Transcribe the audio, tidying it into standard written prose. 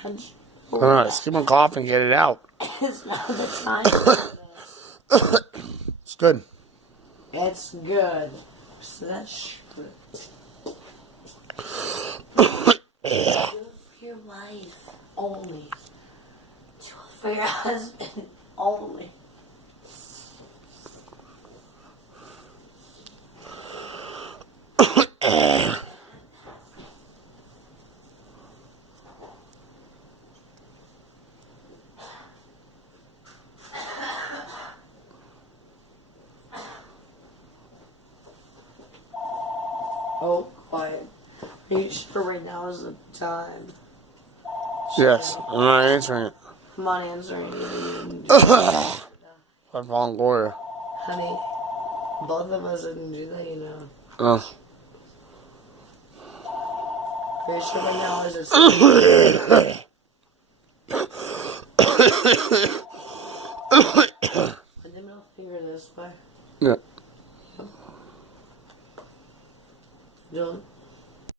French. I don't know, just keep on coughing, get it out. It's not the time for this. It's good. It's good. So that's good. Do it for your wife only. Do it for your husband only. Oh, quiet. Are you sure right now is the time? Yes, I'm not answering it. I'm on answering you. I'm calling Gloria. Honey, both of us didn't do that, you know. Oh. Are you sure right now is it? Put the middle finger this way. Yeah. Don't.